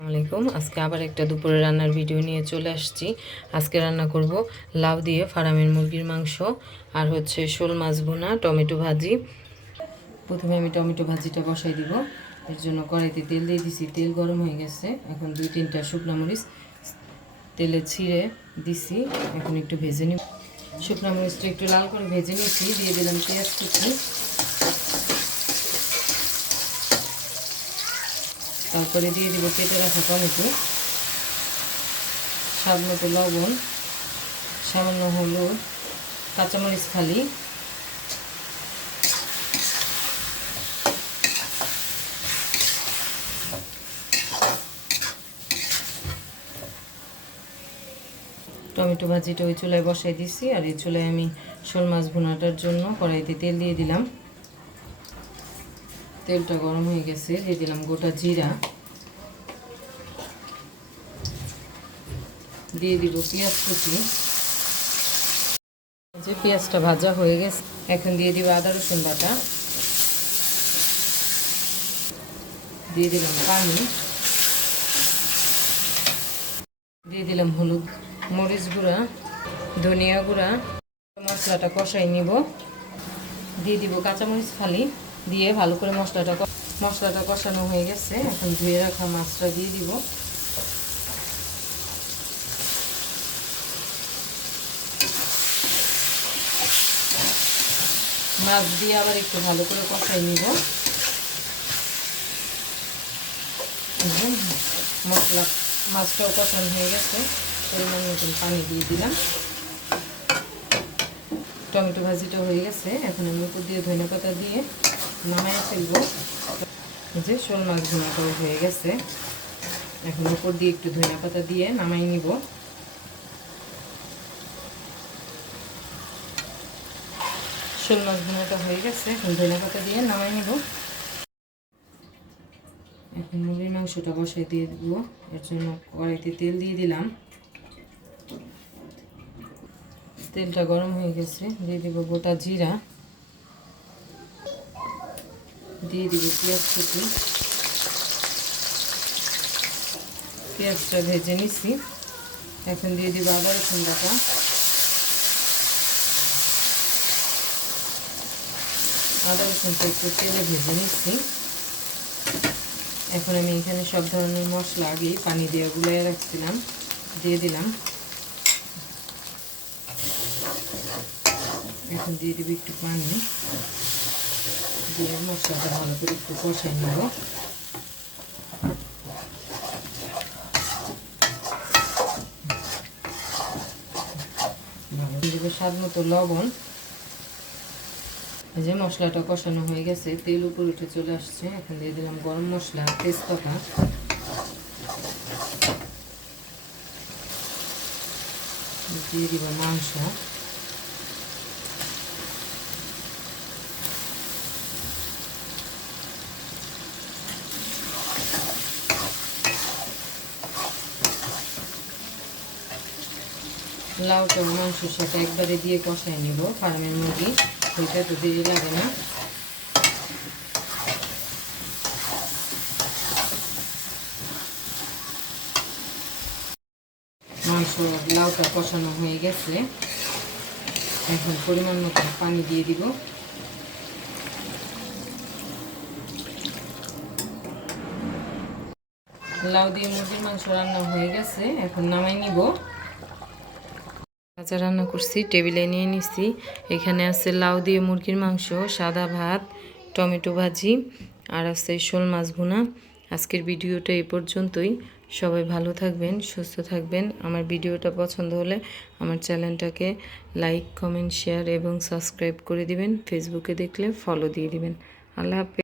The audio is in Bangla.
আসসালামাইকুম। আজকে আবার একটা দুপুরে রান্নার ভিডিও নিয়ে চলে আসছি। আজকে রান্না করব লাউ দিয়ে ফার্মের মুরগির মাংস আর হচ্ছে শোল মাছ ভুনা, টমেটো ভাজি। প্রথমে আমি টমেটো ভাজিটা বসাই দিব। এর জন্য কড়াইতে তেল দিয়ে দিছি, তেল গরম হয়ে গেছে। এখন 2-3টা শুকনো মরিচ তেলে ছিঁড়ে দিছি, এখন একটু ভেজে নিব। শুকনো মরিচটা একটু লাল করে ভেজে নিচ্ছি, দিয়ে দিলাম পেঁয়াজ কুচি, তারপরে দিয়ে দিব কেটে রাখা টমেটো, স্বাদ মতো লবণ, সামান্য হলুদ, কাঁচামরিচ ফালি, টমেটো ভাজিটা ওই চুলায় বসাই দিছি। আর এই চুলায় আমি শোল মাছ ভুনাটার জন্য কড়াইতে তেল দিয়ে দিলাম। তেলটা গরম হয়ে গেছে, দিয়ে দিলাম গোটা জিরা, দিয়ে দিব পেঁয়াজ কুচি। যে পেঁয়াজটা ভাজা হয়ে গেছে, এখন দিয়ে দিব আদা রসুন বাটা, দিয়ে দিলাম পানি, দিয়ে দিলাম হলুদ, মরিচ গুঁড়া, ধনিয়া গুঁড়া। মশলাটা কষাই নিব, দিয়ে দিব কাঁচামরিচ ফালি, দিয়ে ভালো করে মশলাটা কষানো হয়ে গেছে। এখন ধুয়ে রাখা মাছটা দিয়ে দিব। মাছ দিয়ে আবার একটু ভালো করে কষাই নিব। মাছটাও কষানো হয়ে গেছে, পরিমাণ মতন পানি দিয়ে দিলাম। টমেটো ভাজিটা হয়ে গেছে, এখন আমি উপর দিয়ে ধনিয়া পাতা দিয়ে নামাই ফেলবো। যে শোল মাছ ভুনাটাও হয়ে গেছে, এখন উপর দিয়ে একটু ধনিয়া পাতা দিয়ে নামাই নিব। শোল মাছ ভুনাটা হয়ে গেছে, এখন ধনিয়া পাতা দিয়ে নামাই নিব। এখন মুরগির মাংসটা বসাই দিয়ে দেব। এর জন্য কড়াইতে তেল দিয়ে দিলাম, তেলটা গরম হয়ে গেছে, দিয়ে দিব গোটা জিরা, দিয়ে দিব পেঁয়াজ কুচি। পেঁয়াজটা ভেজে নিছি, এখন দিয়ে দিব আদা রসুন বাটা, আদা রসুনটা একটু তেলে ভেজে নিচ্ছি। এখন আমি এখানে সব ধরনের মশলা আগেই পানি দিয়ে গুলিয়ে রাখছিলাম, দিয়ে দিলাম। এখন দিয়ে দিব একটু পানি, দিয়ে মশলাটা ভালো করে একটু কষাই নেব। দিব স্বাদ মতো লবণ। যে মশলাটা কষানো হয়ে গেছে, তেল উপর উঠে চলে আসছে। এখন দিয়ে দিলাম গরম মশলা, তেজপাতা, দিয়ে দিব মাংস, লাউটা মাংসের সাথে একবারে দিয়ে কষাই নিব। ফার্মের মুরগি ওইটা তো দেরি লাগে না। মাংস লাউটা কষানো হয়ে গেছে, এখন পরিমাণ মতো পানি দিয়ে দিব। লাউ দিয়ে মুরগির মাংস রান্না হয়ে গেছে, এখন নামাই নিব। ভাজা রান্না করছি, টেবিলে নিয়ে নিছি। এখানে আছে লাউ দিয়ে মুরগির মাংস, সাদা ভাত, টমেটো ভাজি আর আছে শোল মাছ ভুনা। আজকের ভিডিওটা এই পর্যন্তই। সবাই ভালো থাকবেন, সুস্থ থাকবেন। আমার ভিডিওটা পছন্দ হলে আমার চ্যানেলটাকে লাইক, কমেন্ট, শেয়ার এবং সাবস্ক্রাইব করে দিবেন। ফেসবুকে দেখলে ফলো দিয়ে দিবেন। আল্লাহ হাফেজ।